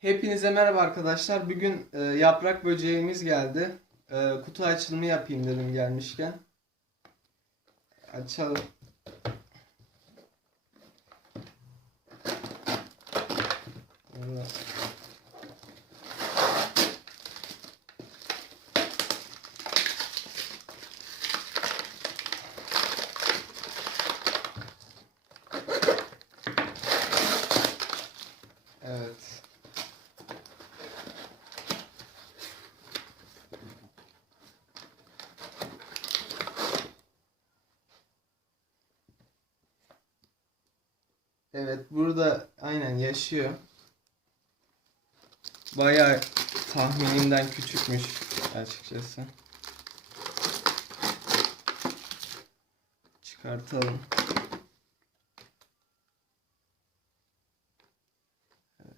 Hepinize merhaba arkadaşlar. Bugün e, yaprak böceğimiz geldi. E, kutu açılımı yapayım dedim gelmişken. Açalım. Evet. Evet burada aynen yaşıyor. Bayağı tahminimden küçükmüş açıkçası. Çıkartalım. Evet.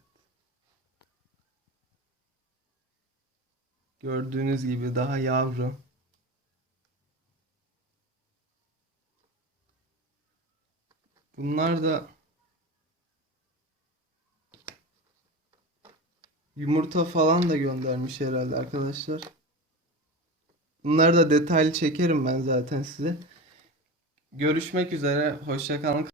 Gördüğünüz gibi daha yavru. Bunlar da Yumurta falan da göndermiş herhalde arkadaşlar. Bunları da detaylı çekerim ben zaten size. Görüşmek üzere. Hoşça kalın.